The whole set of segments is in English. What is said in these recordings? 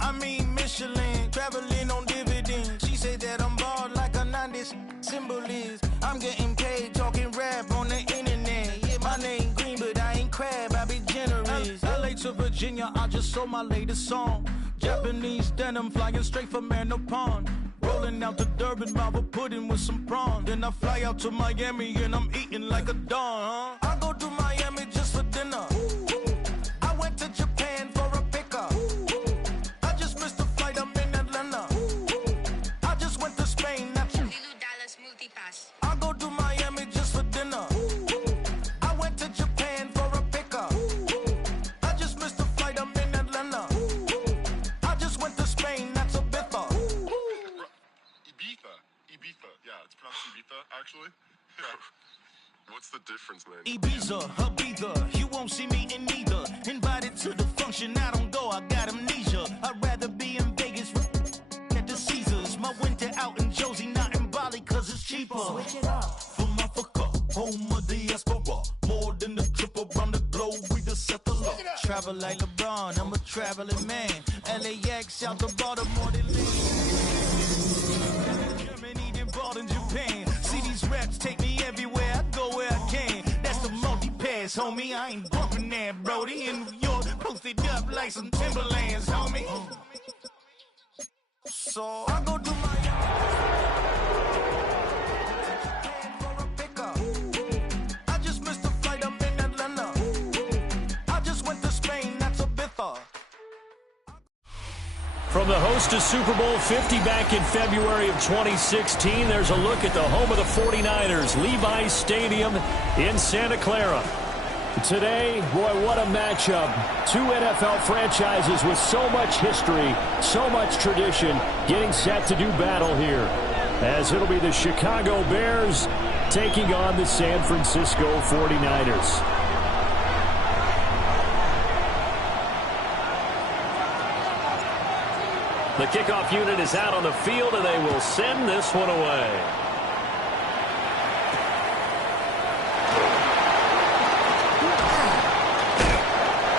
I mean Michelin, traveling on dividends. She said that I'm bald like a 90s symbol is. I'm getting paid talking rap on the internet. Yeah, my name Green, but I ain't crab, I be generous. LA to Virginia, I just sold my latest song. Japanese denim flying straight from Manopon. Rolling out to Durban, Marvel pudding with some prawns. Then I fly out to Miami and I'm eating like a don, huh? I go to Miami just for dinner. I went to Japan for a pickup. I just missed the flight, I'm in Atlanta. I just went to Spain, that's Lulu Dallas Multipass. I go to Miami just for dinner. I went to Japan for a pickup. I just missed the flight, I'm in Atlanta. I just went to Spain, that's a biffa. Ibiza. Yeah, it's pronounced Ibiza, actually. Yeah. What's the difference, man? Ibiza, Ibiza, you won't see me in neither. Invited to the function, I don't go, I got amnesia. I'd rather be in Vegas at the Caesars. My winter out in Josie, not in Bali, cause it's cheaper. Switch it up. From Africa, home of the diaspora. More than the trip around the globe, we just set the law. Travel like LeBron, I'm a traveling man. LAX out to Baltimore, they Germany, then bought in Japan. See these raps take me everywhere, I go where I can. That's the multi-pass, homie, I ain't bumping that, Brody. In New York, posted up like some Timberlands, homie. So I go to for a pickup. I just missed the flight, I'm in Atlanta. I just went to Spain, that's a biffa. From the host of Super Bowl 50 back in February of 2016, there's a look at the home of the 49ers, Levi's Stadium in Santa Clara. Today, boy, what a matchup. Two NFL franchises with so much history, so much tradition, getting set to do battle here. As it'll be the Chicago Bears taking on the San Francisco 49ers. The kickoff unit is out on the field, and they will send this one away.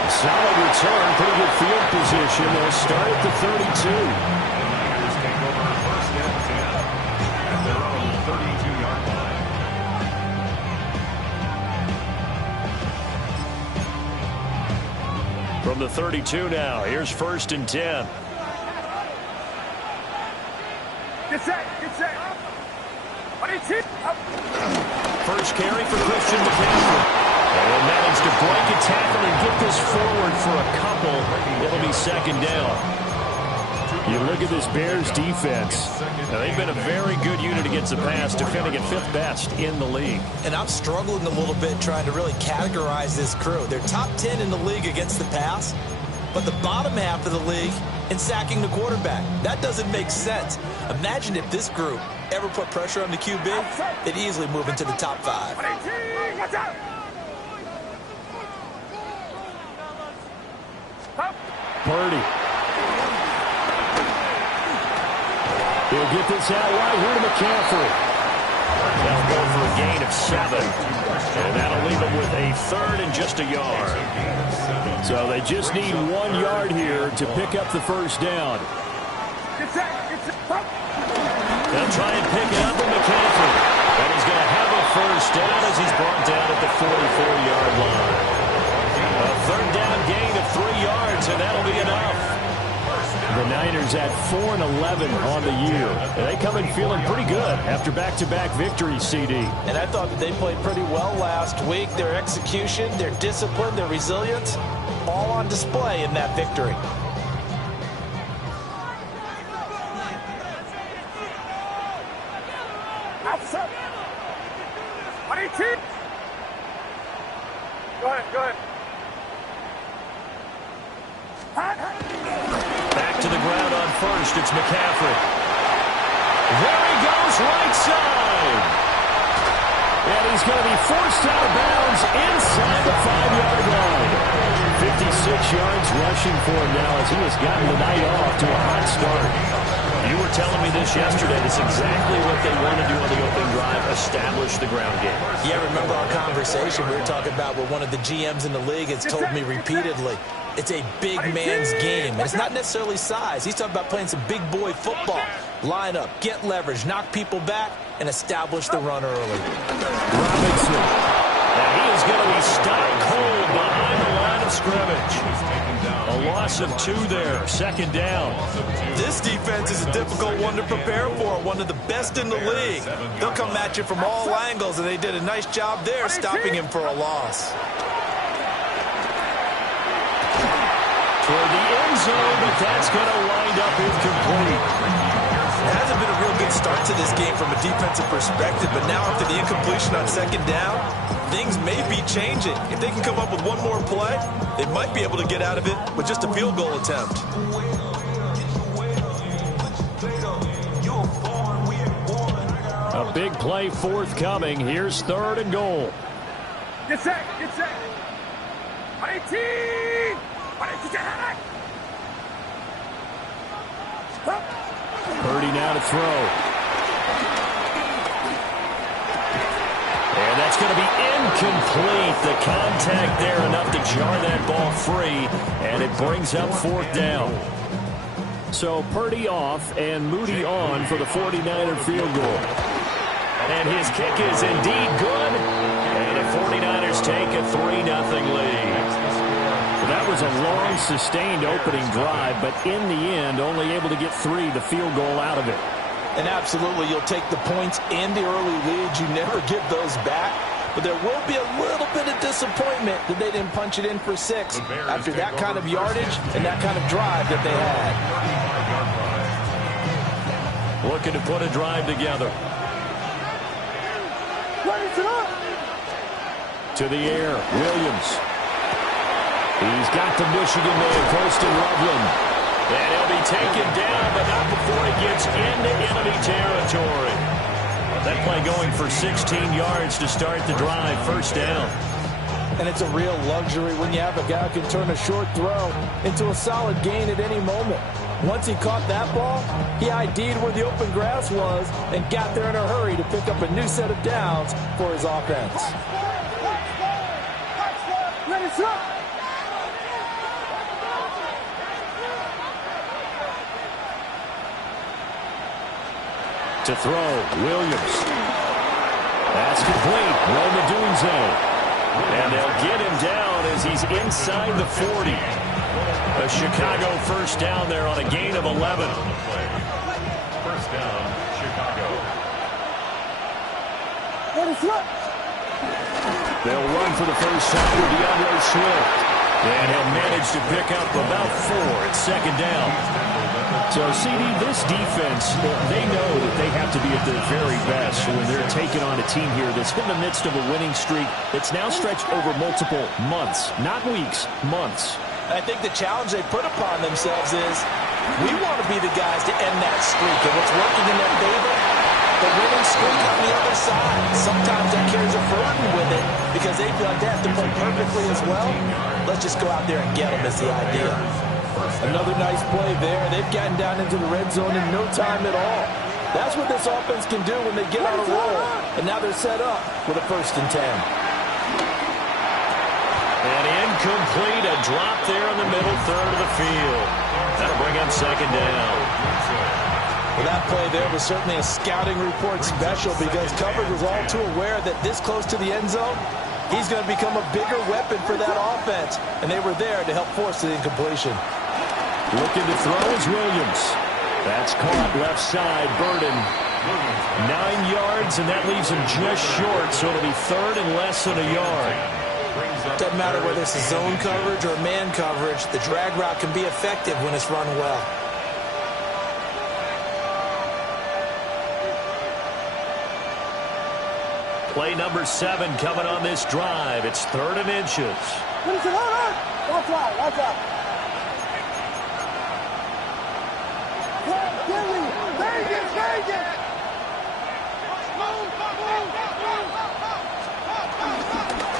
Solid return, pretty good field position. They'll start at the 32. Niners take over first and 10 at their own 32-yard line. From the 32 now, here's first and 10. Get set, get set. First carry for Christian McCaffrey. And will manage to break a tackle and get this forward for a couple. It'll be second down. You look at this Bears defense. Now, they've been a very good unit against the pass, defending at fifth best in the league. And I'm struggling a little bit trying to really categorize this crew. They're top 10 in the league against the pass, but the bottom half of the league in sacking the quarterback. That doesn't make sense. Imagine if this group ever put pressure on the QB, they'd easily move into the top 5. Watch out. Purdy. He'll get this out right here to McCaffrey. They'll go for a gain of 7. And that'll leave them with a third and just a yard. So they just need 1 yard here to pick up the first down. They'll try and pick it up with McCaffrey. And he's going to have a first down as he's brought down at the 44-yard line. A third down gain of 3 yards, and that'll be enough. The Niners at 4-11 on the year. And they come in feeling pretty good after back-to-back victories, CD. And I thought that they played pretty well last week. Their execution, their discipline, their resilience, all on display in that victory. Go ahead, go ahead. Back to the ground on first. It's McCaffrey. There he goes, right side. And he's going to be forced out of bounds inside the 5-yard line. 56 yards rushing for him now as he has gotten the night off to a hot start. You were telling me this yesterday. That's exactly what they want to do on the opening drive, establish the ground game. Yeah, remember our conversation? We were talking about what one of the GMs in the league has told me repeatedly. It's a big man's game, and it's not necessarily size. He's talking about playing some big boy football. Line up, get leverage, knock people back, and establish the run early. Robinson. And he is going to be stopped cold behind the line of scrimmage. A loss of 2 there, second down. This defense is a difficult one to prepare for, one of the best in the league. They'll come at you from all angles, and they did a nice job there stopping him for a loss. Toward the end zone, but that's going to wind up incomplete. It hasn't been a real good start to this game from a defensive perspective, but now after the incompletion on second down, things may be changing. If they can come up with one more play, they might be able to get out of it with just a field goal attempt. A big play forthcoming. Here's 3rd and goal. Get set, get set. 18! 30 now to throw. And that's going to be incomplete. The contact there enough to jar that ball free, and it brings up 4th down. So Purdy off and Moody on for the 49er field goal. And his kick is indeed good, and the 49ers take a 3-0 lead. That was a long, sustained opening drive, but in the end, only able to get 3, the field goal out of it. And absolutely, you'll take the points and the early leads. You never give those back. But there will be a little bit of disappointment that they didn't punch it in for 6 after that kind of yardage and that kind of drive that they had. Looking to put a drive together. To the air, Williams. He's got the Michigan man, Colston Loveland. And he'll be taken down, but not before he gets into enemy territory. That play going for 16 yards to start the drive, 1st down. And it's a real luxury when you have a guy who can turn a short throw into a solid gain at any moment. Once he caught that ball, he ID'd where the open grass was and got there in a hurry to pick up a new set of downs for his offense. To throw, Williams. That's complete. Rome Odunze. And they'll get him down as he's inside the 40. A Chicago 1st down there on a gain of 11. 1st down, Chicago. They'll run for the first time with DeAndre Swift. And he'll manage to pick up about 4 at 2nd down. So, CD, this defense, they know that they have to be at their very best when they're taking on a team here that's in the midst of a winning streak that's now stretched over multiple months, not weeks, months. I think the challenge they put upon themselves is we want to be the guys to end that streak. And what's working in their favor, the winning streak on the other side. Sometimes that carries a burden with it because they feel like they have to play perfectly as well. Let's just go out there and get them is the idea. Another nice play there. They've gotten down into the red zone in no time at all. That's what this offense can do when they get on a roll. And now they're set up with a 1st and 10. And incomplete, a drop there in the middle 3rd of the field. That'll bring up 2nd down. Well, that play there was certainly a scouting report special because coverage was all too aware that this close to the end zone, he's going to become a bigger weapon for that offense. And they were there to help force the incompletion. Looking to throw is Williams. That's caught left side, Burden. 9 yards, and that leaves him just short, so it'll be 3rd and less than a yard. Doesn't matter whether it's a zone coverage or man coverage, the drag route can be effective when it's run well. Play number 7 coming on this drive. It's 3rd and inches. Watch out.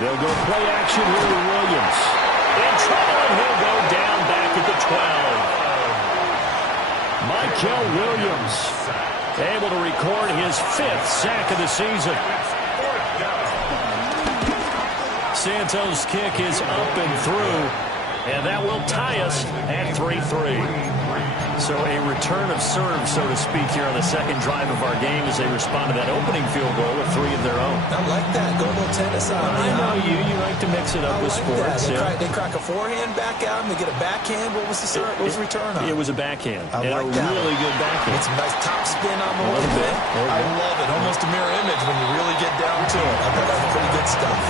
They'll go play action here with Williams. In trouble, and he'll go down back at the 12. Mykel Williams able to record his 5th sack of the season. Santos' kick is up and through. And that will tie us at 3-3. So a return of serve, so to speak, here on the second drive of our game as they respond to that opening field goal with 3 of their own. I like that. Go a little tennis on me. I know you like to mix it up with sports. They crack a forehand back out, and they get a backhand. What was the serve? What was the return on? It was a backhand. I like a that. really good backhand. It's a nice top spin on the little bit. I love it. Almost a mirror image when you really get down to it. I thought that was pretty good stuff.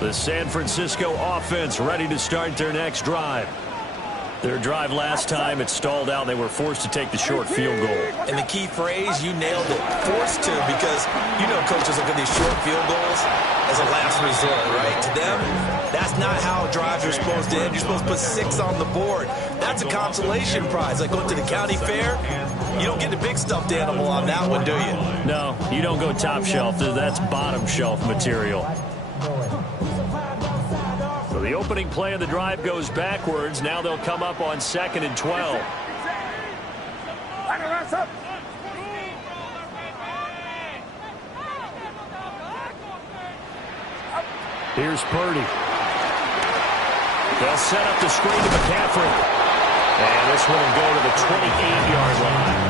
The San Francisco offense ready to start their next drive. Their drive last time, it stalled out. They were forced to take the short field goal. And the key phrase, you nailed it, forced to, because you know coaches look at these short field goals as a last resort, right? To them, that's not how drives are supposed to end. You're supposed to put 6 on the board. That's a consolation prize. Like going to the county fair, you don't get the big stuffed animal on that one, do you? No, you don't go top shelf. That's bottom shelf material. So the opening play of the drive goes backwards. Now they'll come up on 2nd and 12. Here's Purdy. They'll set up the screen to McCaffrey. And this one will go to the 28-yard line.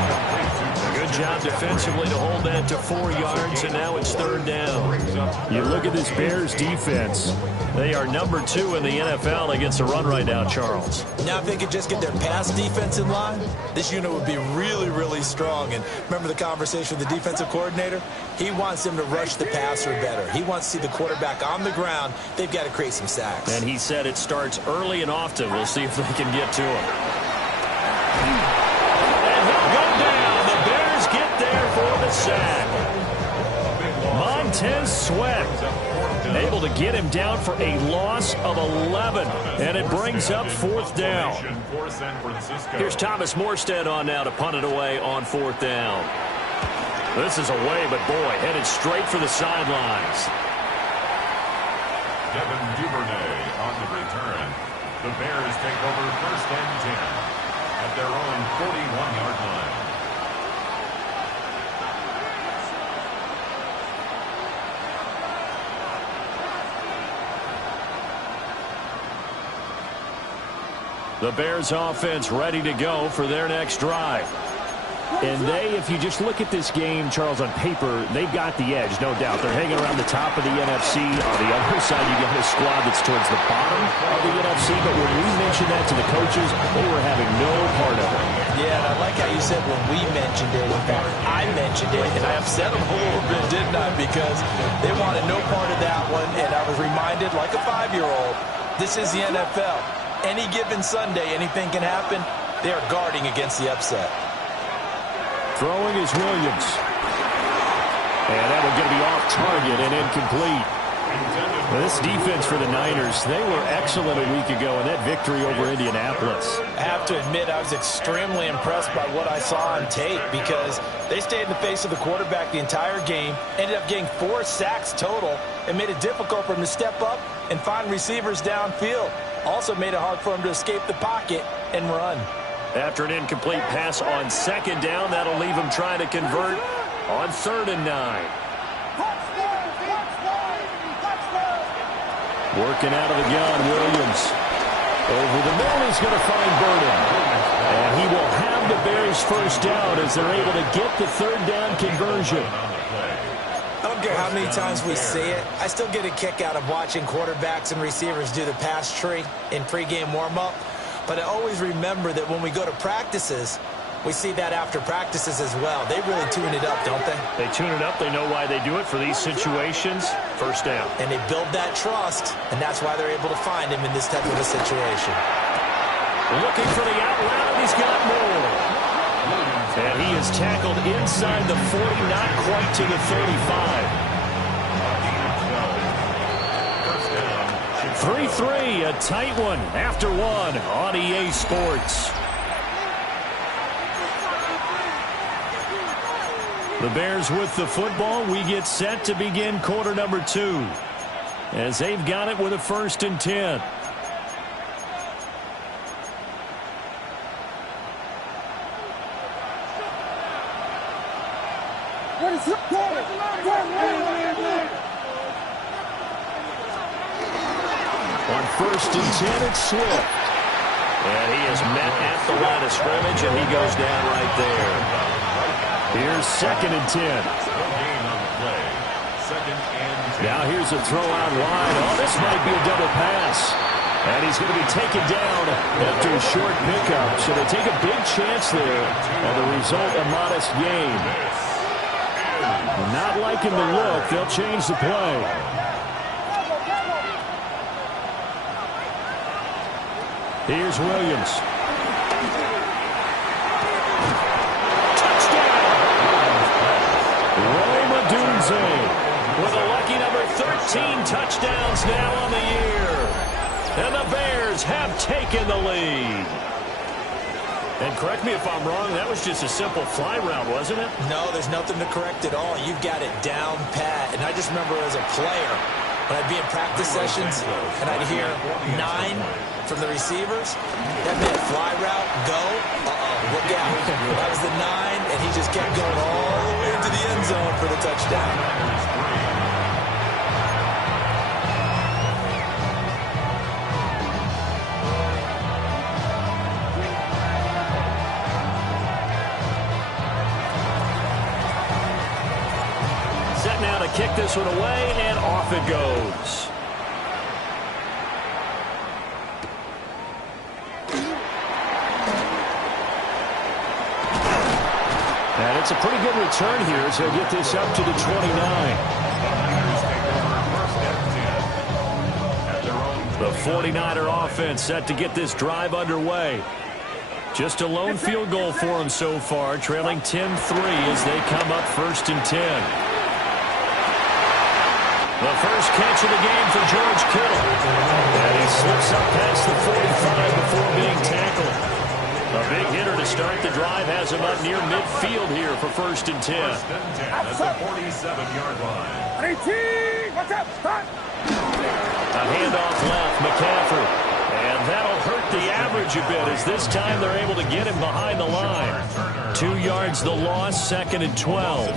Good job defensively to hold that to 4 yards, and now it's 3rd down. You look at this Bears defense. They are number 2 in the NFL against the run right now, Charles. Now, if they could just get their pass defense in line, this unit would be really, really strong. And remember the conversation with the defensive coordinator? He wants them to rush the passer better. He wants to see the quarterback on the ground. They've got to create some sacks. And he said it starts early and often. We'll see if they can get to him. And he'll go down. The Bears get there for the sack. Montez Sweat able to get him down for a loss of 11. And it brings up 4th down. Here's Thomas Morstead on now to punt it away on 4th down. This is away, but boy, headed straight for the sidelines. Devin Duvernay on the return. The Bears take over 1st and 10 at their own 41-yard line. The Bears offense ready to go for their next drive. And if you just look at this game, Charles, on paper, they've got the edge, no doubt. They're hanging around the top of the NFC. On the other side, you got a squad that's towards the bottom of the NFC. But when we mentioned that to the coaches, they were having no part of it. Yeah, and I like how you said when we mentioned it. In fact, I mentioned it, and I upset them a little bit, didn't I? Because they wanted no part of that one, and I was reminded, like a 5-year-old, this is the NFL. Any given Sunday, anything can happen. They are guarding against the upset. Throwing is Williams. And that will get to be off target and incomplete. This defense for the Niners, they were excellent a week ago in that victory over Indianapolis. I have to admit, I was extremely impressed by what I saw on tape because they stayed in the face of the quarterback the entire game, ended up getting 4 sacks total, and made it difficult for him to step up and find receivers downfield. Also made it hard for him to escape the pocket and run. After an incomplete pass on 2nd down, that'll leave him trying to convert on 3rd and 9. Working out of the gun, Williams. Over the middle, he's going to find Burden. And he will have the Bears 1st down as they're able to get the 3rd down conversion. I don't care how many times we see it. I still get a kick out of watching quarterbacks and receivers do the pass tree in pregame warm-up. But I always remember that when we go to practices, we see that after practices as well. They really tune it up, don't they? They tune it up. They know why they do it for these situations. 1st down. And they build that trust, and that's why they're able to find him in this type of a situation. Looking for the out route, and he's got more. And he is tackled inside the 40, not quite to the 35. 3-3, a tight one after one on EA Sports. The Bears with the football. We get set to begin quarter number 2 as they've got it with a 1st and 10. On 1st and 10, it's Swift. And he is met at the line of scrimmage, and he goes down right there. Here's 2nd and 10. Now here's a throw out wide. Oh, this might be a double pass. And he's going to be taken down after a short pickup. So they take a big chance there, and the result, a modest gain. Not liking the look. They'll change the play. Here's Williams. Touchdown! Rome Odunze with a lucky number 13 touchdowns now on the year. And the Bears have taken the lead. And correct me if I'm wrong, that was just a simple fly route, wasn't it? No, there's nothing to correct at all. You've got it down pat. And I just remember as a player, when I'd be in practice sessions and I'd hear 9 from the receivers, that meant fly route, go, look out. That was the 9, and he just kept going all the way into the end zone for the touchdown. Now to kick this one away, and off it goes. And it's a pretty good return here, so get this up to the 29. The 49er offense set to get this drive underway. Just a lone field goal for them so far, trailing 10-3 as they come up 1st and 10. The first catch of the game for George Kittle. And he slips up past the 45 before being tackled. A big hitter to start the drive has him up near midfield here for 1st and 10. At the 47-yard line. 18! What's up? Start! A handoff left, McCaffrey. And that'll hurt the average a bit as this time they're able to get him behind the line. 2 yards the loss, 2nd and 12.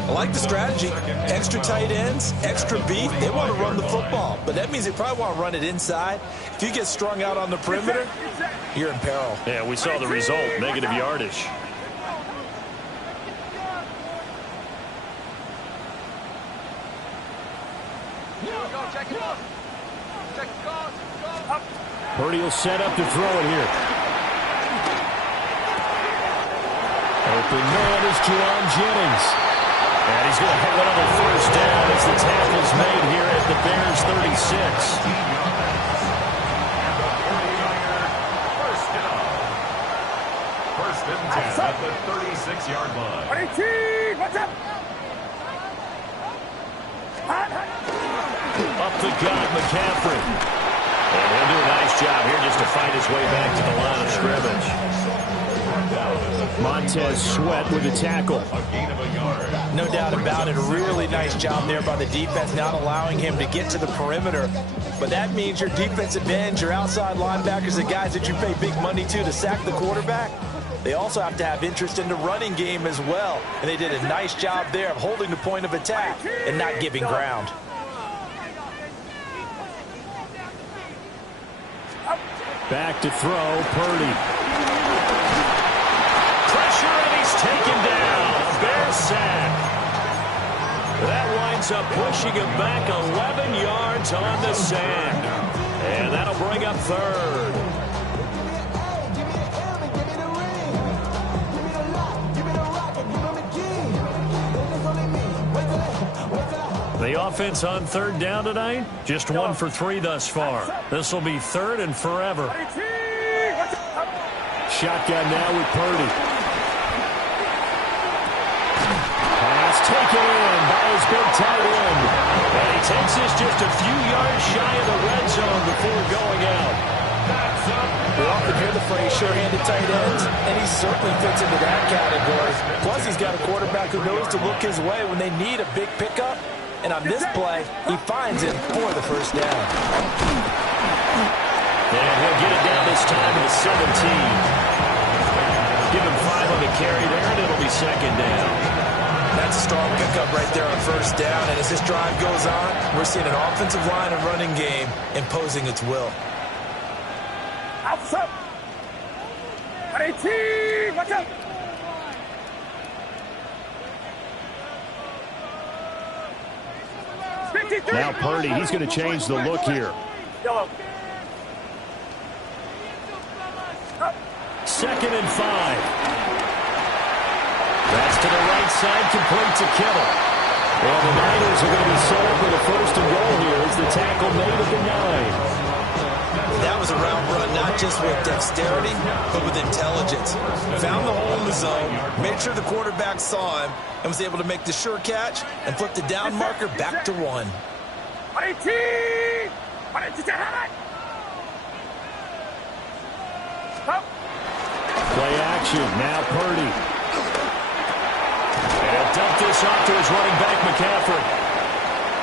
I like the strategy. Extra tight ends, extra beef. They want to run the football, but that means they probably want to run it inside. If you get strung out on the perimeter, you're in peril. Yeah, we saw the result, negative yardage. Purdy will set up to throw it here. Open man is Juwan Jennings. And he's going to have another 1st down as the tackle's made here at the Bears 36. First and 10 at the 36-yard line. 18! What's up? Up the gut, McCaffrey. And he'll do a nice job here just to fight his way back to the line of scrimmage. Montez Sweat with a tackle. A gain of a yard. No doubt about it. A really nice job there by the defense, not allowing him to get to the perimeter. But that means your defensive ends, your outside linebackers, the guys that you pay big money to sack the quarterback, they also have to have interest in the running game as well. And they did a nice job there of holding the point of attack and not giving ground. Back to throw, Purdy. Pressure, and he's taken down. A Bear sack. That winds up pushing him back 11 yards on the sack. And that'll bring up 3rd. The offense on 3rd down tonight, just 1 for 3 thus far. This will be 3rd and forever. Shotgun now with Purdy. Pass taken in by his big tight end. And he takes this just a few yards shy of the red zone before going out. We often hear the phrase sure-handed tight ends, and he certainly fits into that category. Plus, he's got a quarterback who knows to look his way when they need a big pickup. And on this play, he finds it for the 1st down. And he'll get it down this time to the 17. Give him 5 on the carry there, and it'll be 2nd down. That's a strong pickup right there on first down. And as this drive goes on, we're seeing an offensive line and running game imposing its will. Outside. 18. Watch out. Now Purdy, he's going to change the look here. Yellow. 2nd and 5. That's to the right side, complete to Kittle. And the Niners are going to be set up with a 1st and goal here as the tackle made at the 9. That was a route run, not just with dexterity, but with intelligence. Found the hole in the zone, made sure the quarterback saw him, and was able to make the sure catch and flip the down marker back to 1. 18. Play action, now Purdy. And dump this off to his running back, McCaffrey.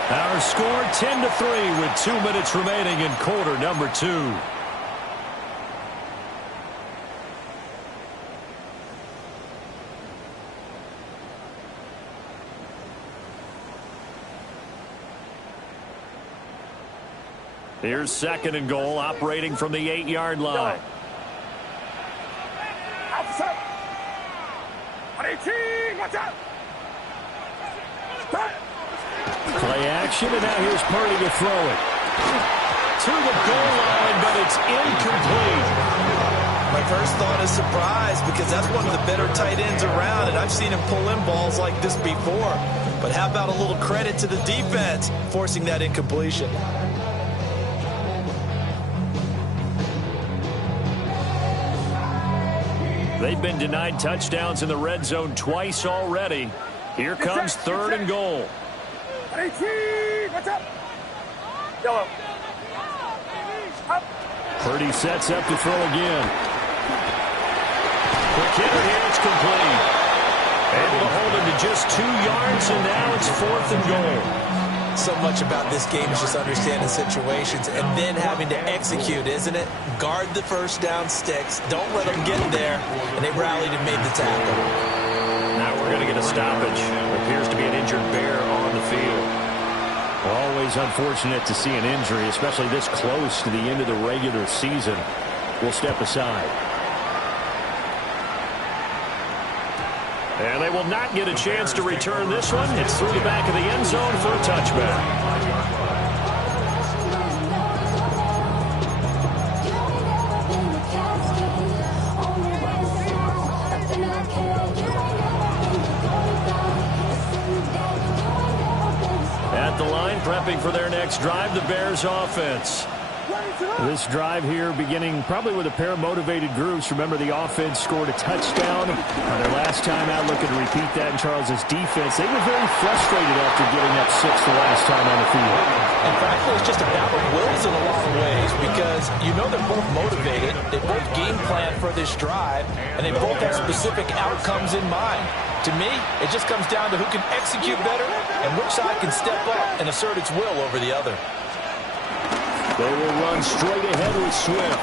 Our score 10-3 with 2 minutes remaining in quarter number 2. Here's 2nd and goal, operating from the 8-yard line. Outside. 18. Watch out. Play action, and now here's Purdy to throw it. To the goal line, but it's incomplete. My first thought is surprise, because that's one of the better tight ends around, and I've seen him pull in balls like this before. But how about a little credit to the defense forcing that incompletion? They've been denied touchdowns in the red zone twice already. Here comes 3rd and goal. 18. Watch out. Yellow. Up. Purdy sets up to throw again. Quick hitter here, it's complete. Able to hold him to just 2 yards, and now it's 4th and goal. So much about this game is just understanding situations and then having to execute, isn't it? Guard the first down sticks. Don't let them get there. And they rallied and made the tackle. Now we're going to get a stoppage. Appears to be an injured Bear on the field. Always unfortunate to see an injury, especially this close to the end of the regular season. We'll step aside. And they will not get a chance to return this one. It's through the back of the end zone for a touchback. At the line, prepping for their next drive, the Bears offense. This drive here beginning probably with a pair of motivated groups. Remember, the offense scored a touchdown on their last time out. Looking to repeat that in Charles's defense. They were very frustrated after giving up 6 the last time on the field. And frankly, it's just a battle of wills in a lot of ways, because you know they're both motivated. They both game plan for this drive, and they both have specific outcomes in mind. To me, it just comes down to who can execute better and which side can step up and assert its will over the other. They will run straight ahead with Swift.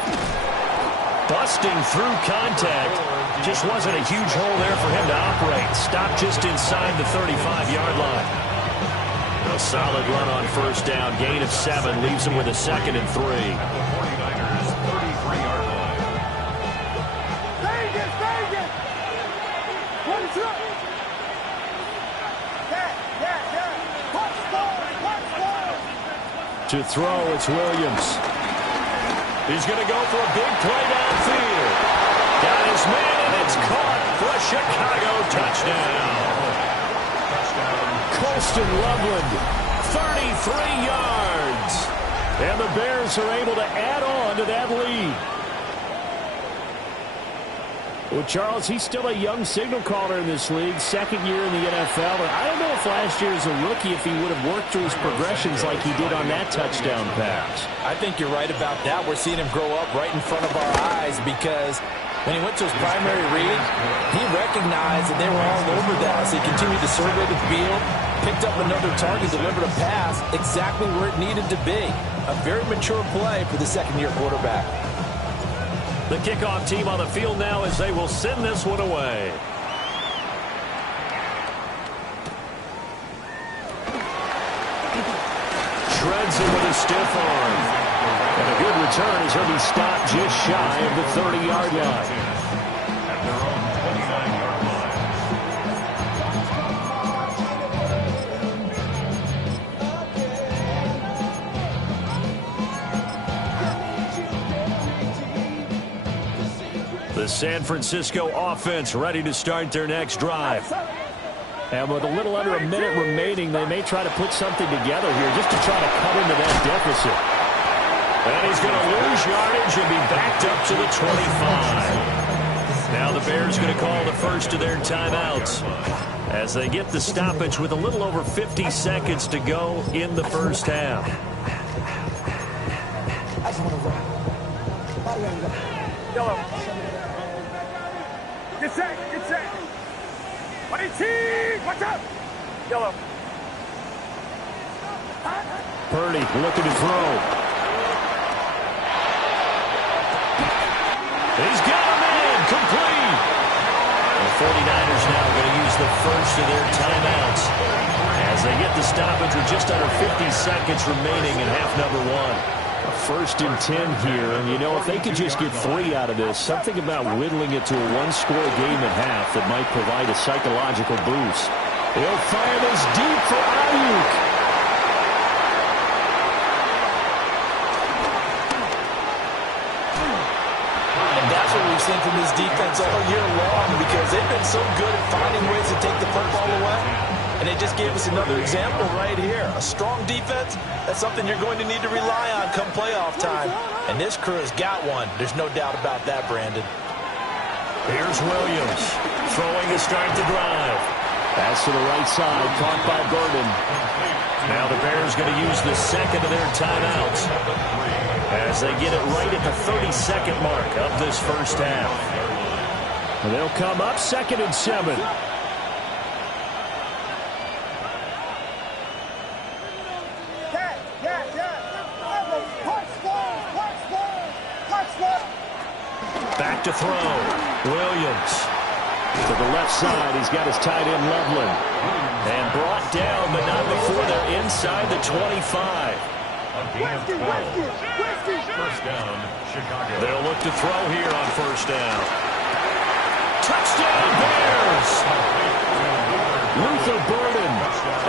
Busting through contact. Just wasn't a huge hole there for him to operate. Stopped just inside the 35-yard line. A solid run on first down. Gain of 7 leaves him with a 2nd and 3. Vegas, 33-yard line. Vegas. What's up? To throw, it's Williams. He's going to go for a big play downfield. Got his man, and it's caught for a Chicago touchdown. Colston Loveland, 33 yards. And the Bears are able to add on to that lead. Well, Charles, he's still a young signal caller in this league, 2nd year in the NFL. And I don't know if last year as a rookie, if he would have worked through his progressions like he did on that touchdown pass. I think you're right about that. We're seeing him grow up right in front of our eyes, because when he went to his primary read, he recognized that they were all over that as he continued to survey the field, picked up another target, delivered a pass exactly where it needed to be. A very mature play for the 2nd-year quarterback. The kickoff team on the field now as they will send this one away. shreds him with a stiff arm. And a good return as he'll be stopped just shy of the 30-yard line. At their own 29-yard line. The San Francisco offense ready to start their next drive. And with a little under a minute remaining, they may try to put something together here just to try to cut into that deficit. And he's going to lose yardage and be backed up to the 25. Now the Bears going to call the first of their timeouts as they get the stoppage with a little over 50 seconds to go in the first half. Yellow. Get set, get set. 18, watch out. Yellow. Purdy looking to throw. He's got him in, complete. The 49ers now going to use the first of their timeouts as they get the stoppage with just under 50 seconds remaining in half number one. A 1st and 10 here, and you know, if they could just get 3 out of this, something about whittling it to a one-score game at half that might provide a psychological boost. He'll fire this deep for Ayuk. And that's what we've seen from this defense all year long, because they've been so good at finding ways to take the football away. And they just gave us another example right here. A strong defense, that's something you're going to need to rely on come playoff time. And this crew has got one. There's no doubt about that, Brandon. Here's Williams throwing to start the drive. Pass to the right side, caught by Burden. Now the Bears going to use the second of their timeouts as they get it right at the 32nd mark of this first half. And they'll come up 2nd and 7. Back to throw. Williams to the left side. He's got his tight end Loveland. And brought down, but not before they're inside the 25. First down, Chicago. They'll look to throw here on first down. Touchdown Bears! Luther Burden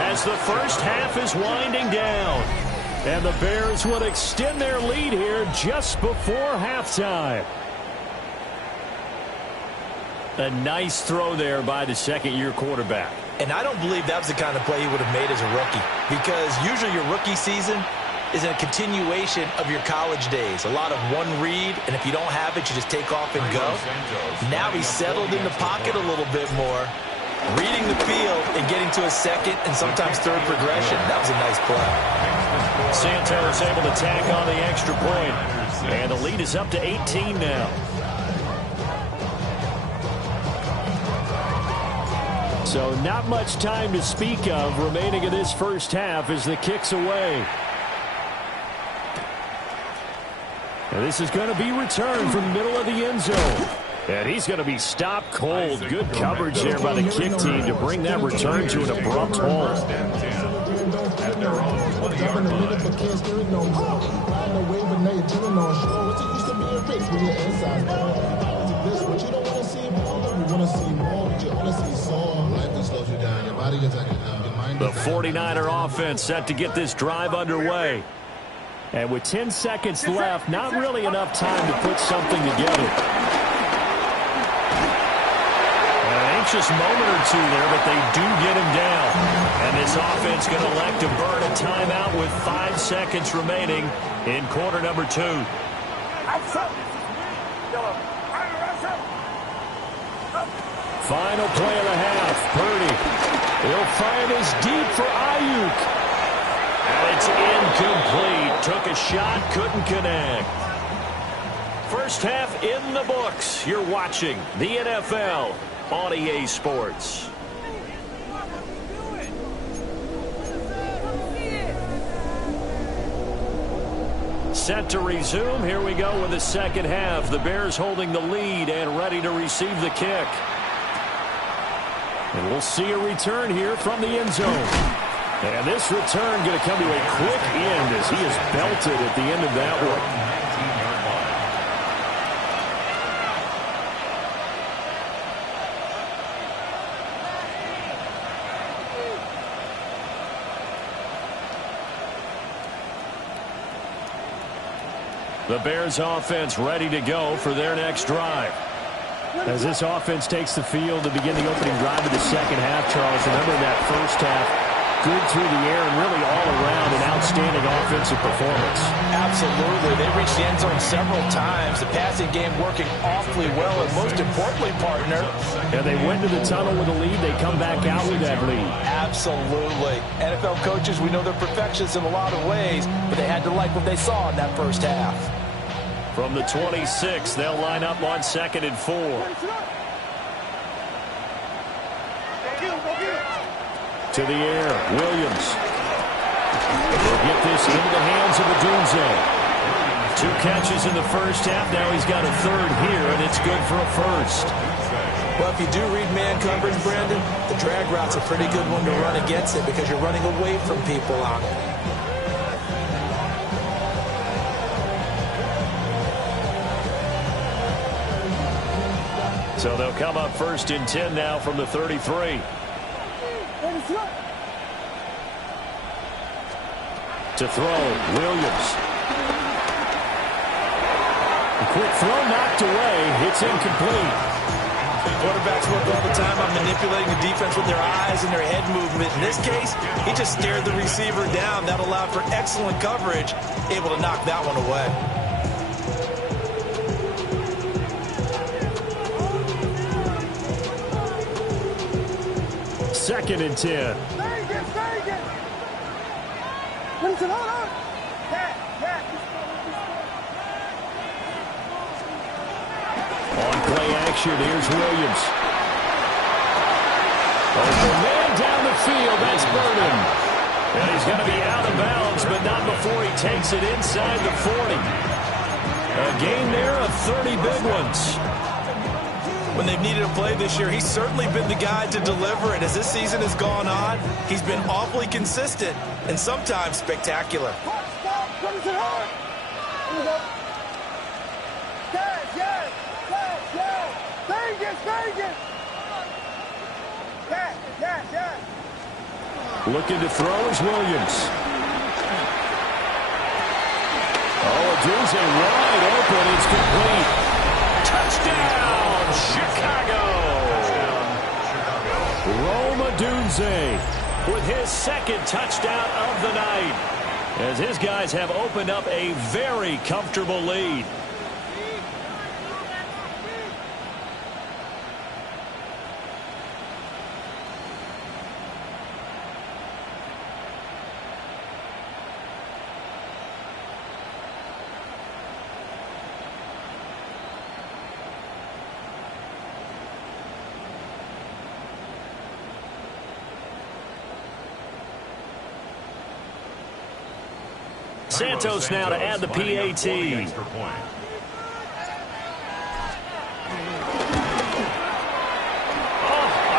as the first half is winding down. And the Bears would extend their lead here just before halftime. A nice throw there by the second-year quarterback. And I don't believe that was the kind of play he would have made as a rookie, because usually your rookie season is a continuation of your college days. A lot of one read, and if you don't have it, you just take off and go. Now he's settled in the pocket a little bit more, reading the field and getting to a second and sometimes third progression. That was a nice play. Santos able to tack on the extra point. And the lead is up to 18 now. So not much time to speak of remaining in this first half as the kick's away. And this is going to be returned from the middle of the end zone. And he's going to be stopped cold. Good coverage there by the kick team to bring that return to an abrupt halt. At their own 20-yard The 49er offense set to get this drive underway. And with 10 seconds left, not really enough time to put something together. An anxious moment or two there, but they do get him down. And this offense going to elect to burn a timeout with 5 seconds remaining in quarter number 2. Final play of the half. Purdy. He'll fire this deep for Ayuk. And it's incomplete. Took a shot, couldn't connect. First half in the books. You're watching the NFL on EA Sports. Set to resume. Here we go with the second half. The Bears holding the lead and ready to receive the kick. And we'll see a return here from the end zone. And this return going to come to a quick end as he is belted at the end of that one. 19-yard line. The Bears offense ready to go for their next drive. As this offense takes the field to begin the opening drive of the second half, Charles, remember that first half, good through the air and really all around an outstanding offensive performance. Absolutely. They reached the end zone several times. The passing game working awfully well, and most importantly, partner. And they went to the tunnel with a lead. They come back out with that lead. Absolutely. NFL coaches, we know they're perfectionists in a lot of ways, but they had to like what they saw in that first half. From the 26, they'll line up on 2nd and 4. To the air, Williams. Will get this into the hands of Odunze. 2 catches in the first half. Now he's got a third here, and it's good for a first. Well, if you do read man coverage, Brandon, the drag route's a pretty good one to run against it because you're running away from people on it. So they'll come up 1st and 10 now from the 33. To throw, Williams. A quick throw knocked away. It's incomplete. Quarterbacks work all the time on manipulating the defense with their eyes and their head movement. In this case, he just stared the receiver down. That allowed for excellent coverage, able to knock that one away. 2nd and 10. On play action, here's Williams. Open man down the field, that's Burden. And he's going to be out of bounds, but not before he takes it inside the 40. A gain there of 30 big ones. When they've needed a play this year, he's certainly been the guy to deliver it. As this season has gone on, he's been awfully consistent and sometimes spectacular. Looking to throw is Williams. Oh, Odunze wide open. It's complete. Touchdown, Chicago! Rome Odunze with his 2nd touchdown of the night, as his guys have opened up a very comfortable lead. Santos now to add the PAT. I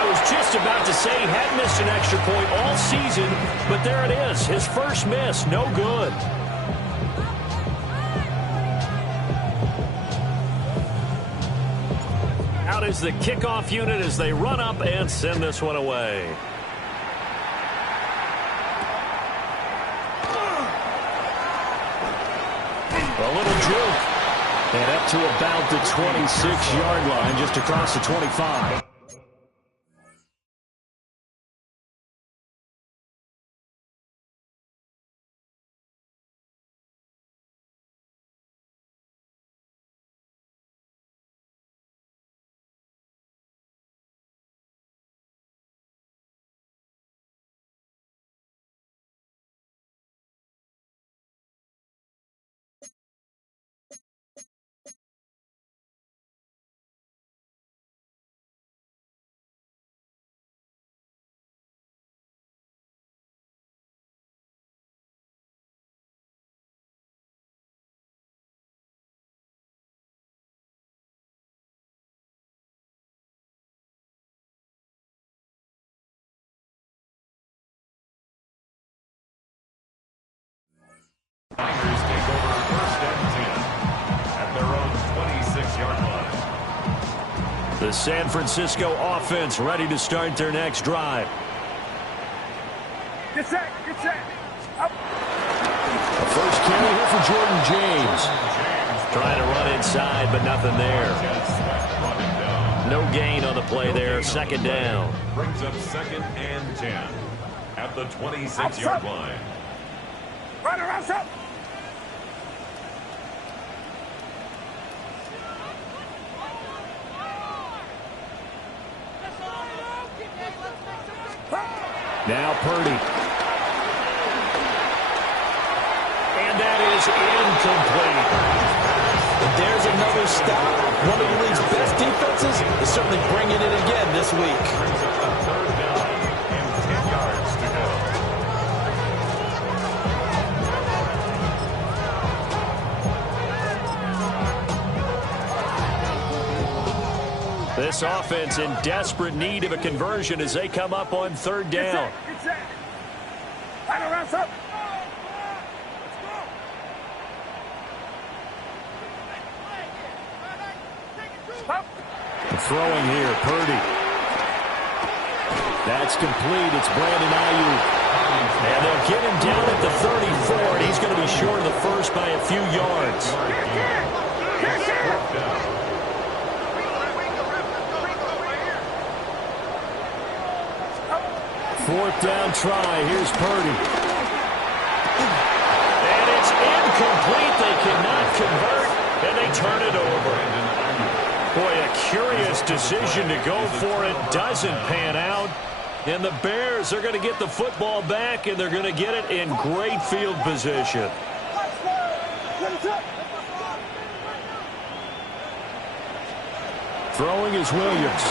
was just about to say he hadn't missed an extra point all season, but there it is. His first miss, no good. Out is the kickoff unit as they run up and send this one away. A little juke. And up to about the 26-yard line, just across the 25. The San Francisco offense ready to start their next drive. Get set. Get set. Up. The first carry here for Jordan James. Trying to run inside, but nothing there. No gain on the play there. Second down. Brings up 2nd and 10 at the 26-yard line. Right around up. Now Purdy. And that is incomplete. There's another stop. One of the league's best defenses is certainly bringing it again this week. Brings up a 3rd down and 10 yards to go. This offense in desperate need of a conversion as they come up on 3rd down. Get set. Right around up. Throwing here, Purdy. That's complete. It's Brandon Ayuk. And they'll get him down at the 34, and he's going to be short of the first by a few yards. Fourth down try. Here's Purdy. And it's incomplete. They cannot convert, and they turn it over. Boy, a curious decision to go for it. Doesn't pan out. And the Bears are going to get the football back, and they're going to get it in great field position. Throwing is Williams.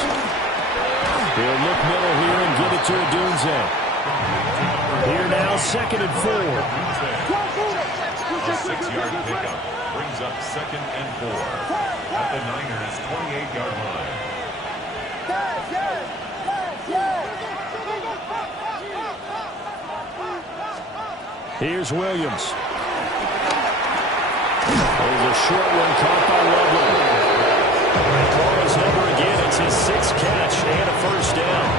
He'll look middle here and get it to Odunze. Here now, 2nd and 4. A 6-yard pickup brings up 2nd and 4 at the Niners' 28-yard line. Here's Williams. There's a short one caught by Loveland. Carl's number again. It's his 6th catch and a first down.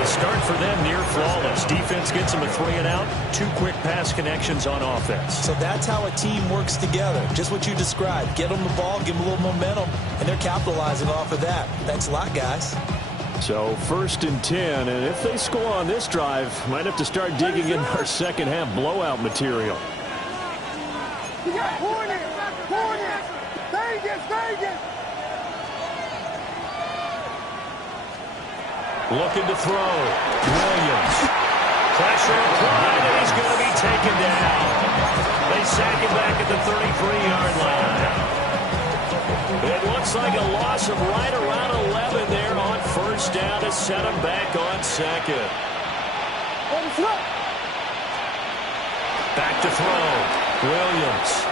The start for them near flawless. Defense gets them a 3 and out. 2 quick pass connections on offense. So that's how a team works together. Just what you described. Get them the ball, give them a little momentum, and they're capitalizing off of that. Thanks a lot, guys. So 1st and 10, and if they score on this drive, might have to start digging in our second half blowout material. You got Hornets. Vegas. Looking to throw. Williams. Pressure applied, and he's going to be taken down. They sack him back at the 33-yard line. It looks like a loss of right around 11 there on 1st down to set him back on 2nd. Back to throw. Williams.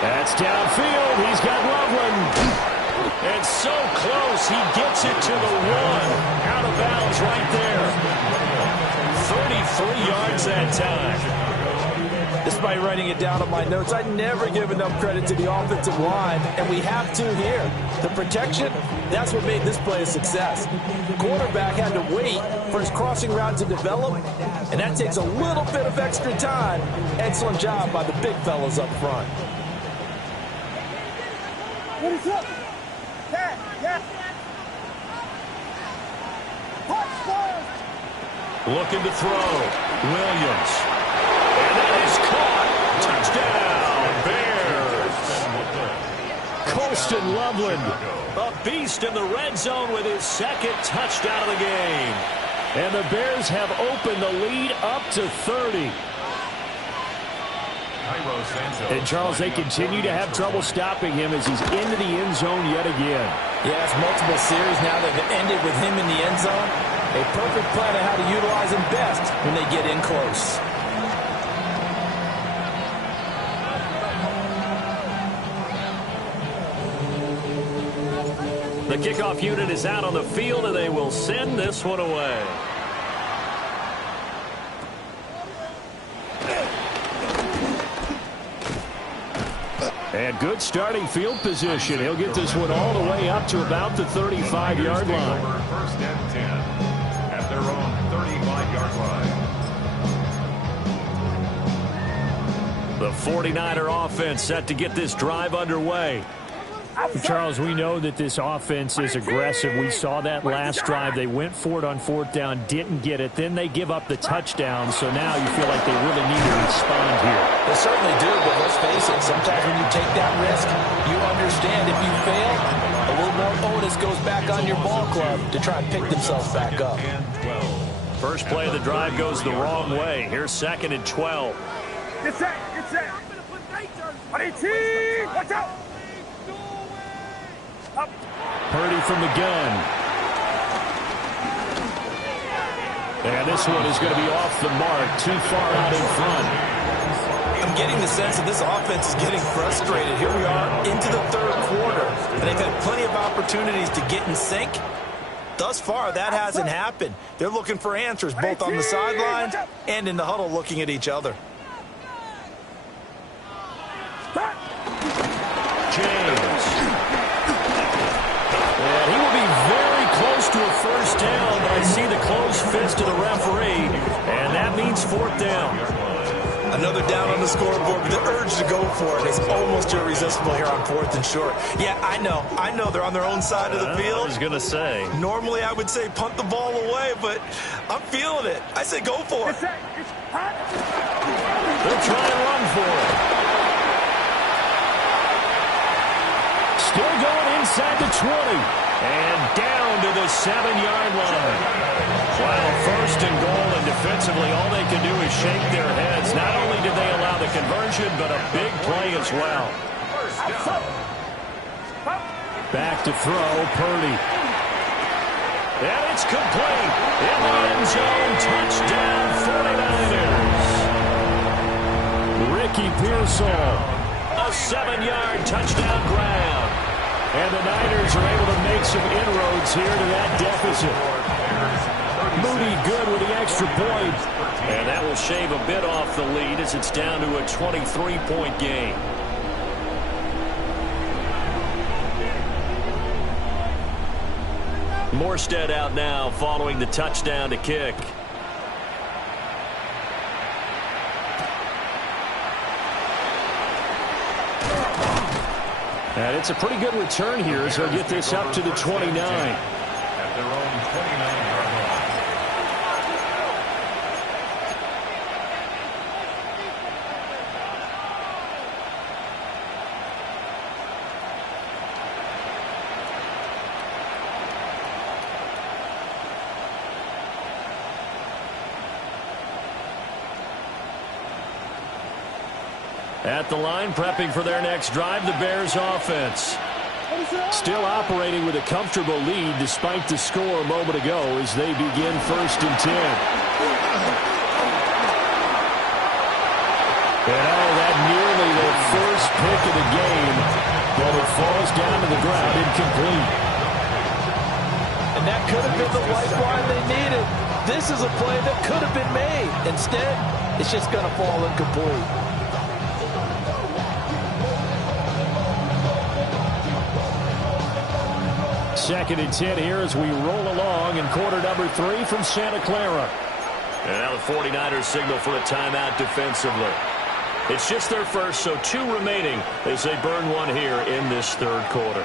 That's downfield. He's got Loveland. And so close, he gets it to the 1. Out of bounds right there. 33 yards that time. Despite writing it down on my notes, I never give enough credit to the offensive line, and we have to here. The protection, that's what made this play a success. The quarterback had to wait for his crossing route to develop, and that takes a little bit of extra time. Excellent job by the big fellas up front. What is up? Yeah. Looking to throw. Williams. And that is caught. Touchdown, Bears. Colston Loveland, a beast in the red zone with his 2nd touchdown of the game. And the Bears have opened the lead up to 30. And, Charles, they continue to have trouble stopping him as he's into the end zone yet again. Yes, multiple series now that have ended with him in the end zone. A perfect plan of how to utilize him best when they get in close. The kickoff unit is out on the field, and they will send this one away. And good starting field position. He'll get this one all the way up to about the 35-yard line. First and 10 at their own 35-yard line. The 49er offense set to get this drive underway. Charles, we know that this offense is aggressive. We saw that last drive. They went for it on fourth down, didn't get it. Then they give up the touchdown. So now you feel like they really need to respond here. They certainly do, but let's face it, sometimes when you take that risk, you understand if you fail, a little more onus goes back on your ball club to try and pick themselves back up. First play of the drive goes the wrong way. Here's 2nd and 12. Get set. Get set. Watch out. Up. Purdy from the gun. And this one is going to be off the mark, too far out in front. I'm getting the sense that this offense is getting frustrated. Here we are into the third quarter, and they've had plenty of opportunities to get in sync. Thus far, that hasn't happened. They're looking for answers both on the sideline and in the huddle looking at each other. James. And he will be very close to a first down, but I see the closed fist of the referee, and that means 4th down. Another down on the scoreboard, but the urge to go for it is almost irresistible here on 4th and short. Yeah, I know they're on their own side of the field. I was going to say. Normally I would say punt the ball away, but I'm feeling it. I say go for it. They'll try and run for it. Still going inside the 20. And down to the 7-yard line. Well, 1st and goal, and defensively, all they can do is shake their heads. Not only did they allow the conversion, but a big play as well. Back to throw, Purdy. And it's complete. In the end zone, touchdown, 49ers. Ricky Pearsall, a 7-yard touchdown grab. And the Niners are able to make some inroads here to that deficit. Moody good with the extra point. And that will shave a bit off the lead as it's down to a 23-point game. Morstead out now following the touchdown to kick. And it's a pretty good return here as they'll get this up to the 29. At their own 29-yard line. At the line, prepping for their next drive, the Bears offense. Still operating with a comfortable lead despite the score a moment ago as they begin 1st and 10. And that nearly their first pick of the game, but it falls down to the ground incomplete. And that could have been the lifeline they needed. This is a play that could have been made. Instead, it's just going to fall incomplete. 2nd and 10 here as we roll along in quarter number 3 from Santa Clara. And now the 49ers signal for a timeout defensively. It's just their first, so 2 remaining as they burn one here in this third quarter.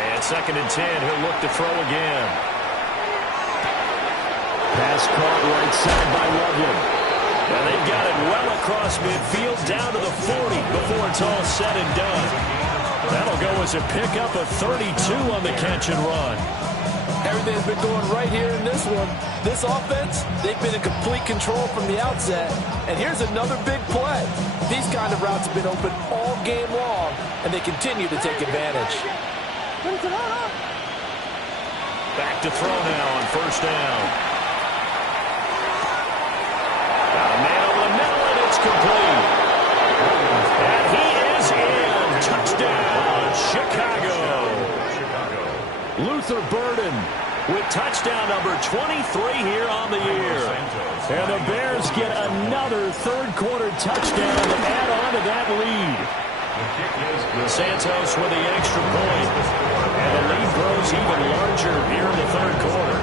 And 2nd and 10, he'll look to throw again. Pass caught right side by Loveland. And they've got it well across midfield down to the 40 before it's all said and done. That'll go as a pickup of 32 on the catch and run. Everything's been going right here in this one. This offense, they've been in complete control from the outset. And here's another big play. These kind of routes have been open all game long, and they continue to take advantage. Back to throw now on 1st down. Got a man over the middle, and it's complete. And he is in. Touchdown, Chicago. Luther Burden with touchdown number 23 here on the year. And the Bears get another third-quarter touchdown to add on to that lead. Santos with the extra point. And the lead grows even larger here in the third quarter.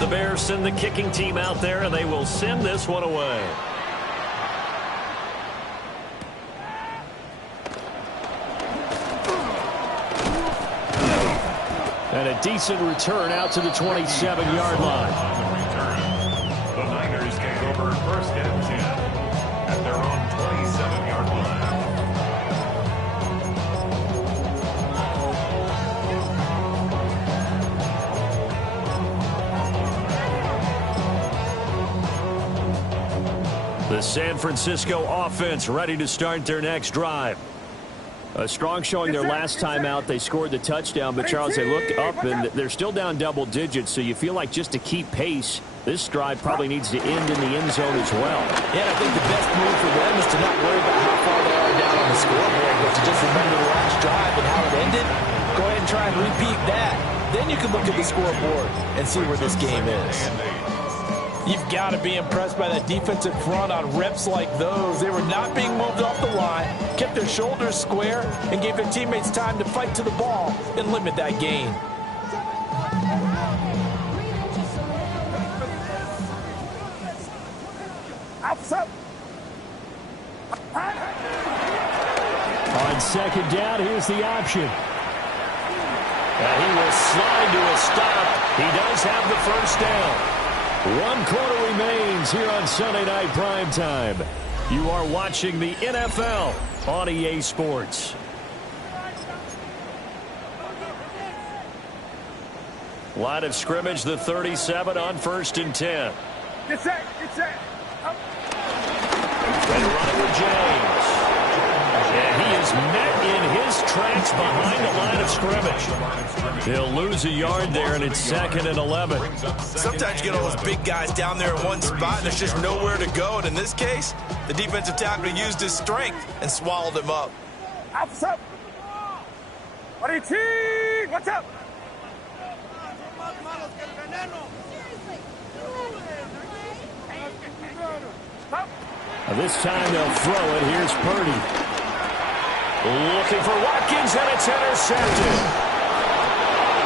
The Bears send the kicking team out there, and they will send this one away. And a decent return out to the 27-yard line. On the return, the Niners take over first and 10 at their own 27-yard line. The San Francisco offense ready to start their next drive. A strong showing their last time out. They scored the touchdown, but Charles, they look up and they're still down double digits, so you feel like just to keep pace, this drive probably needs to end in the end zone as well. Yeah, I think the best move for them is to not worry about how far they are down on the scoreboard, but to just remember the last drive and how it ended. Go ahead and try and repeat that. Then you can look at the scoreboard and see where this game is. You've got to be impressed by that defensive front on reps like those. They were not being moved off the line, kept their shoulders square, and gave their teammates time to fight to the ball and limit that gain. On second down, here's the option. And he will slide to a stop. He does have the first down. 1 quarter remains here on Sunday Night Primetime. You are watching the NFL on EA Sports. Line of scrimmage, the 37 on 1st and 10. Get set, get set. And running with James. And he is met in his tracks behind the line of scrimmage. He'll lose a yard there, and it's 2nd and 11. Sometimes you get all those big guys down there in one spot, and there's just nowhere to go. And in this case, the defensive tackle used his strength and swallowed him up. Up. What are you team? What's up? This time they'll throw it. Here's Purdy. Looking for Watkins, and it's intercepted.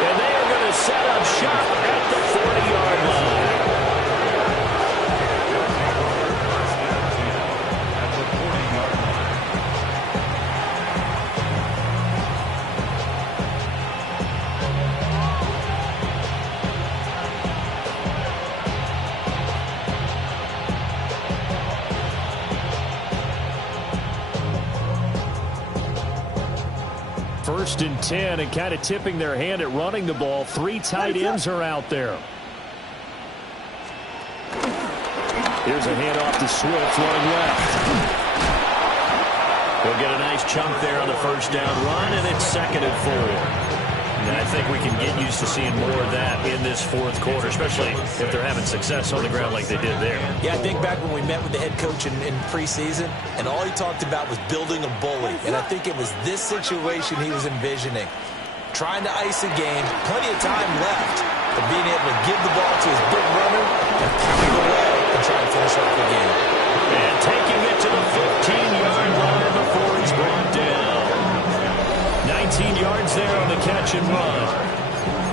And they are going to set up shop at the 40-yard line. First and 10, and kind of tipping their hand at running the ball. 3 tight ends are out there. Here's a handoff to Swift, running left. He'll get a nice chunk there on the first down run, and it's 2nd and 4. And I think we can get used to seeing more of that in this 4th quarter, especially if they're having success on the ground like they did there. Yeah, I think back when we met with the head coach in preseason, and all he talked about was building a bully. And I think it was this situation he was envisioning. Trying to ice a game, plenty of time left, but being able to give the ball to his big runner and pound away and try to finish off the game. And taking it to the 15-yard line before he's brought down. 19 yards there on the catch and run.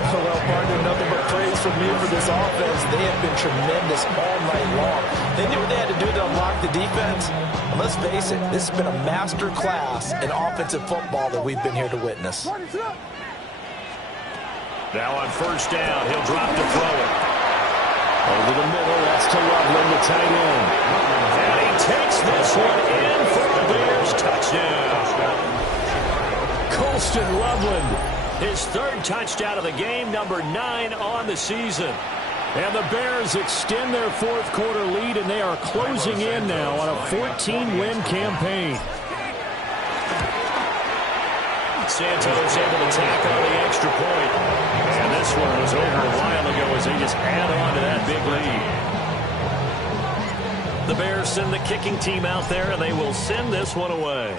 Well, partner, nothing but praise from me for this offense. They have been tremendous all night long. They knew what they had to do to unlock the defense. And let's face it, this has been a master class in offensive football that we've been here to witness. Now on first down, he'll drop to throw it. Over the middle, that's to Loveland, the tight end. And he takes this one in for a Bears touchdown. Colston Loveland, his 3rd touchdown of the game, number 9 on the season. And the Bears extend their 4th quarter lead, and they are closing in now on a 14-win campaign. Santos able to tack on the extra point. And this one was over a while ago as they just add on to that big lead. The Bears send the kicking team out there, and they will send this one away.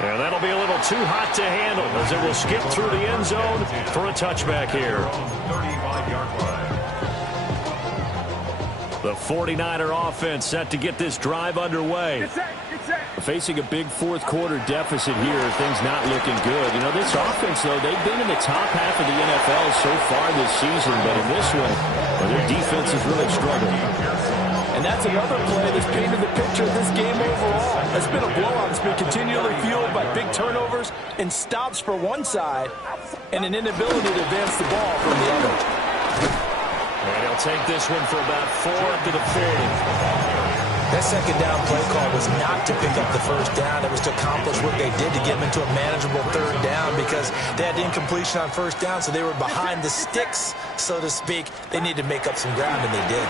And that'll be a little too hot to handle as it will skip through the end zone for a touchback here. 35-yard line. The 49er offense set to get this drive underway. Facing a big fourth-quarter deficit here, things not looking good. You know, this offense, though, they've been in the top half of the NFL so far this season, but in this one, well, their defense has really struggled. And that's another play that's painted the picture of this game overall. It's been a blowout. It's been continually fueled by big turnovers and stops for one side and an inability to advance the ball from the other. And he'll take this one for about 4 to the 40. That second down play call was not to pick up the first down. It was to accomplish what they did to get them into a manageable third down because they had incompletion on first down, so they were behind the sticks, so to speak. They needed to make up some ground, and they did.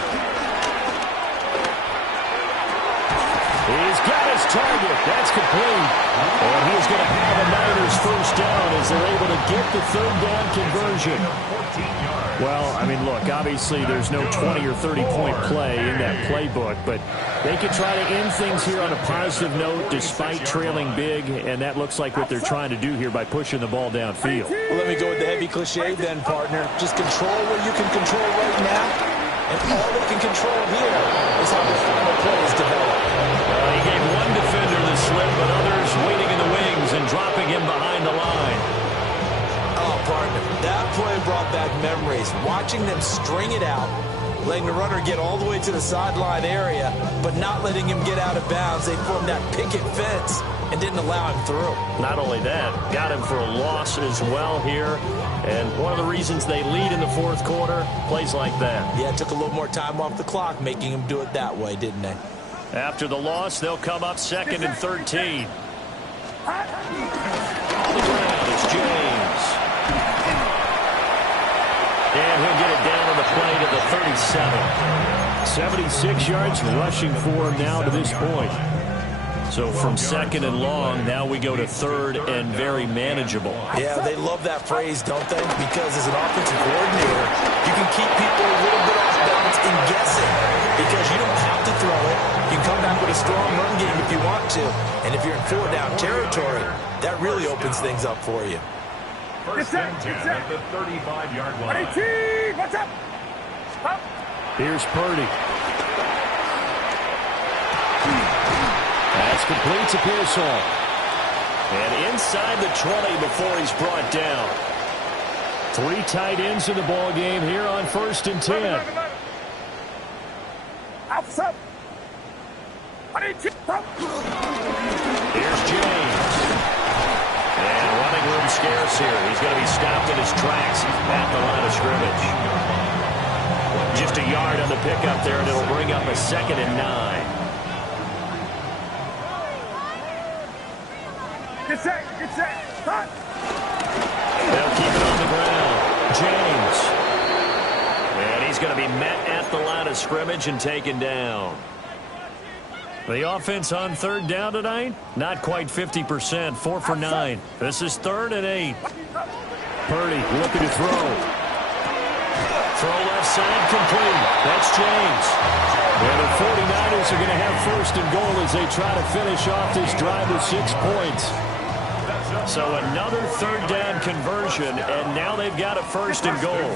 He's got his target. That's complete. And he's going to have a Niners first down as they're able to get the third down conversion. Well, I mean, look, obviously there's no 20 or 30-point play in that playbook, but they could try to end things here on a positive note despite trailing big, and that looks like what they're trying to do here by pushing the ball downfield. Well, let me go with the heavy cliche then, partner. Just control what you can control right now, and all they can control here is how the final plays develop. He gave one defender the slip, but others waiting in the wings and dropping him behind the line. Oh, partner, that play brought back memories. Watching them string it out, letting the runner get all the way to the sideline area, but not letting him get out of bounds. They formed that picket fence and didn't allow him through. Not only that, got him for a loss as well here. And one of the reasons they lead in the fourth quarter, plays like that. Yeah, it took a little more time off the clock, making him do it that way, didn't they? After the loss, they'll come up 2nd and 13. On the ground, it's James. And he'll get it down on the play to the 37. 76 yards rushing for him now to this point. So from 2nd and long, now we go to 3rd and very manageable. Yeah, they love that phrase, don't they? Because as an offensive coordinator, you can keep people a little bit off balance and guessing because you don't have to throw it. You can come back with a strong run game if you want to. And if you're in 4-down territory, that really opens things up for you. First and 10 at the 35-yard line. What's up? Up. Here's Purdy. That's complete to Pearsall. And inside the 20 before he's brought down. 3 tight ends in the ball game here on 1st and 10. Here's James. And running room scarce here. He's going to be stopped in his tracks at the line of scrimmage. Just a yard on the pickup there, and it'll bring up a 2nd and 9. Get set. Cut. They'll keep it on the ground. James. And he's going to be met at the line of scrimmage and taken down. The offense on 3rd down tonight, not quite 50%, 4 for 9. This is 3rd and 8. Purdy looking to throw. Throw left side complete. That's James. And the 49ers are going to have 1st and goal as they try to finish off this drive with 6 points. So another 3rd down conversion, and now they've got a 1st and goal.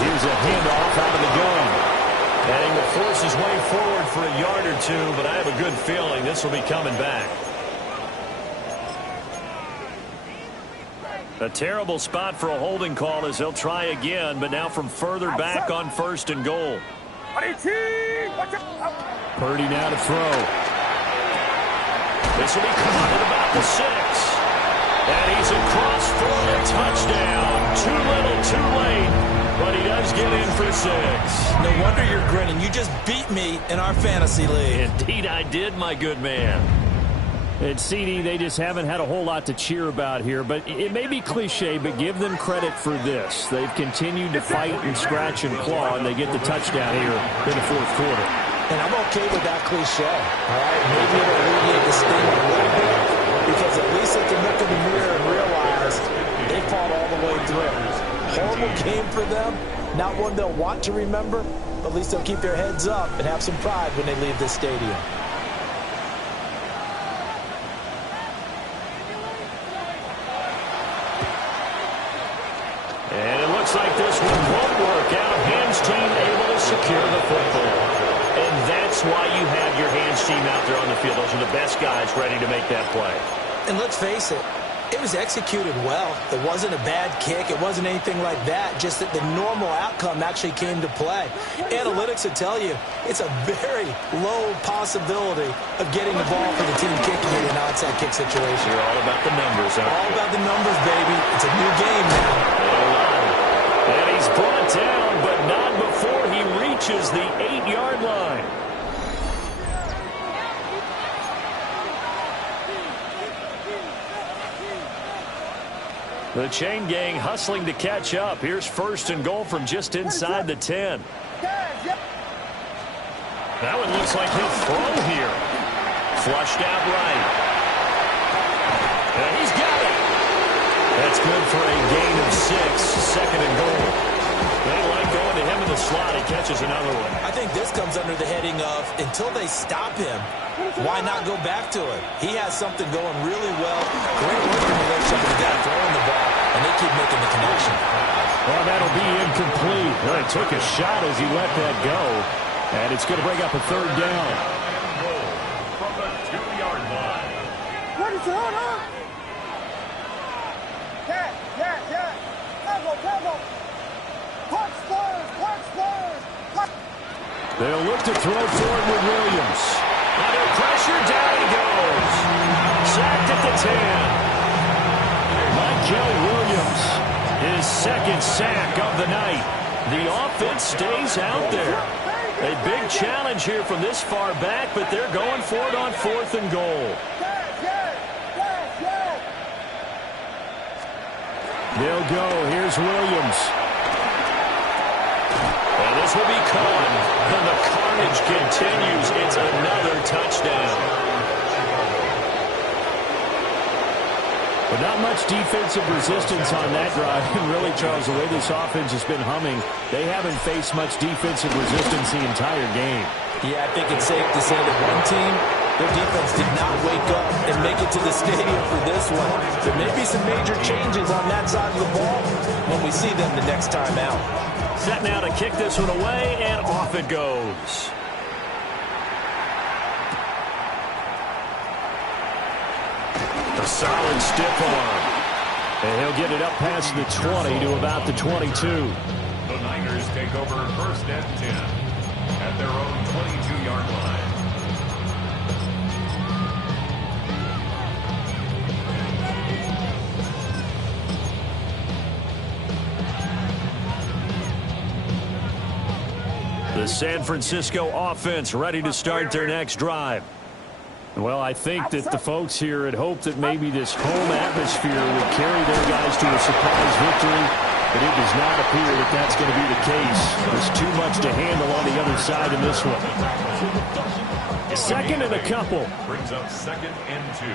Here's a handoff out of the gun. And he will force his way forward for a yard or 2, but I have a good feeling this will be coming back. A terrible spot for a holding call as they'll try again, but now from further back on 1st and goal. Purdy now to throw. This will be caught at about the 6. And he's across for a touchdown. Too little, too late. But he does get in for 6. No wonder you're grinning. You just beat me in our fantasy league. Indeed I did, my good man. And CD, they just haven't had a whole lot to cheer about here, but it may be cliche, but give them credit for this. They've continued to fight and scratch and claw, and they get the touchdown here in the 4th quarter. And I'm okay with that cliche, all right? Maybe it'll alleviate the sting a little bit because at least they can look in the mirror and realize they fought all the way through. Horrible game for them, Not one they'll want to remember, but at least they'll keep their heads up and have some pride when they leave this stadium. And it looks like this one won't work out. Hands team able to secure the football. And that's why you have your hands team out there on the field. Those are the best guys ready to make that play. And let's face it, it was executed well. It wasn't a bad kick. It wasn't anything like that. Just that the normal outcome actually came to play. Analytics will tell you it's a very low possibility of getting the ball for the team kicking it in an onside kick situation. You're all about the numbers, huh? All about the numbers, baby. It's a new game now. And he's brought down, but not before he reaches the 8-yard line. The chain gang hustling to catch up. Here's 1st and goal from just inside the 10. That one looks like he'll throw here. Flushed out right. And he's got it. That's good for a gain of 6. 2nd and goal. They like going to him in the slot. He catches another one. I think this comes under the heading of until they stop him, why not go back to it? He has something going really well. Great working relationship with the guy throwing the ball, and they keep making the connection. Well, that'll be incomplete. Well, he took a shot as he let that go, and it's going to bring up a 3rd down. From the 2-yard line. What is it? Huh? Yeah. Tempo. Punch Spurs. They'll look to throw forward with Williams. Under pressure, down he goes. Sacked at the 10. Michael Williams, his 2nd sack of the night. The offense stays out there. A big challenge here from this far back, but they're going for it on 4th and goal. They'll go. Here's Williams. And this will be caught. And the carnage continues. It's another touchdown. But not much defensive resistance on that drive. And really, Charles, the way this offense has been humming, they haven't faced much defensive resistance the entire game. Yeah, I think it's safe to say that one team, their defense did not wake up and make it to the stadium for this one. There may be some major changes on that side of the ball when we see them the next time out. Set now to kick this one away, and off it goes. A solid stiff arm. And he'll get it up past the 20 to about the 22. The Niners take over 1st and 10 at their own 22-yard line. The San Francisco offense ready to start their next drive. Well, I think that the folks here had hoped that maybe this home atmosphere would carry their guys to a surprise victory, but it does not appear that that's going to be the case. There's too much to handle on the other side in this one. 2nd and a couple. Brings up 2nd and 2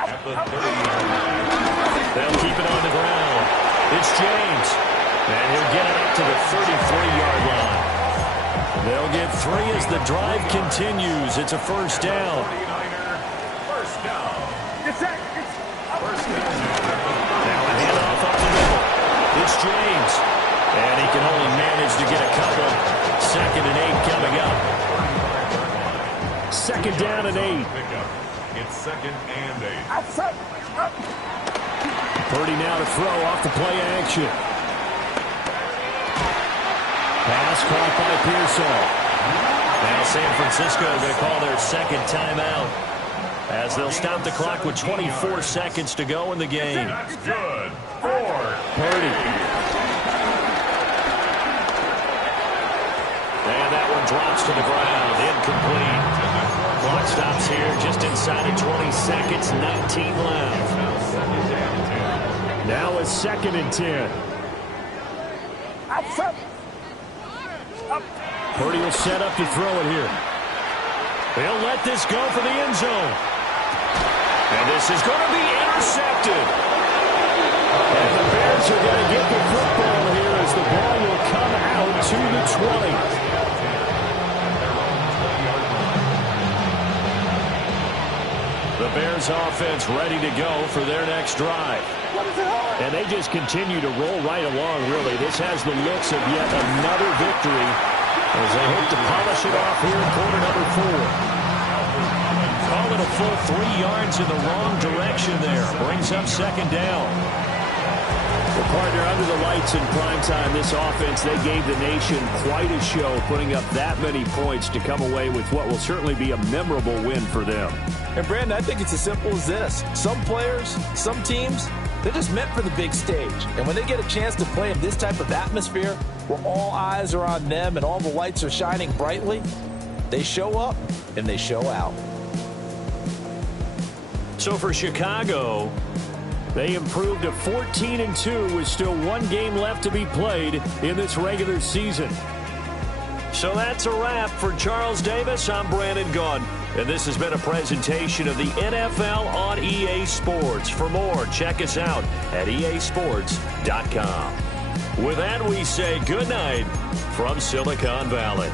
at the 30-yard line. They'll keep it on the ground. It's James. And he'll get it up to the 33-yard line. They'll get 3 as the drive continues. It's a 1st down. 49er, 1st down. First down. Now a handoff up the middle. It's James. And he can only manage to get a couple. 2nd and 8 coming up. 2nd down and 8. It's 2nd and 8. Purdy now to throw off the play action. Pass caught by Pearsall. Now San Francisco going to call their 2nd timeout as they'll stop the clock with 24 seconds to go in the game. That's good for Purdy. And that one drops to the ground. Incomplete. Clock stops here just inside of 20 seconds. 19 left. Now a 2nd and 10. Purdy will set up to throw it here. He'll let this go for the end zone. And this is going to be intercepted. And the Bears are going to get the football here as the ball will come out Bears offense ready to go for their next drive. And they just continue to roll right along, really. This has the looks of yet another victory as they hope to polish it off here in quarter number 4. Call it a full 3 yards in the wrong direction there. Brings up second down. Well, partner, under the lights in primetime, this offense, they gave the nation quite a show, putting up that many points to come away with what will certainly be a memorable win for them. And, Brandon, I think it's as simple as this. Some players, some teams, they're just meant for the big stage. And when they get a chance to play in this type of atmosphere where all eyes are on them and all the lights are shining brightly, they show up and they show out. So for Chicago, they improved to 14-2 with still 1 game left to be played in this regular season. So that's a wrap. For Charles Davis, I'm Brandon Gaudin, and this has been a presentation of the NFL on EA Sports. For more, check us out at easports.com. With that, we say good night from Silicon Valley.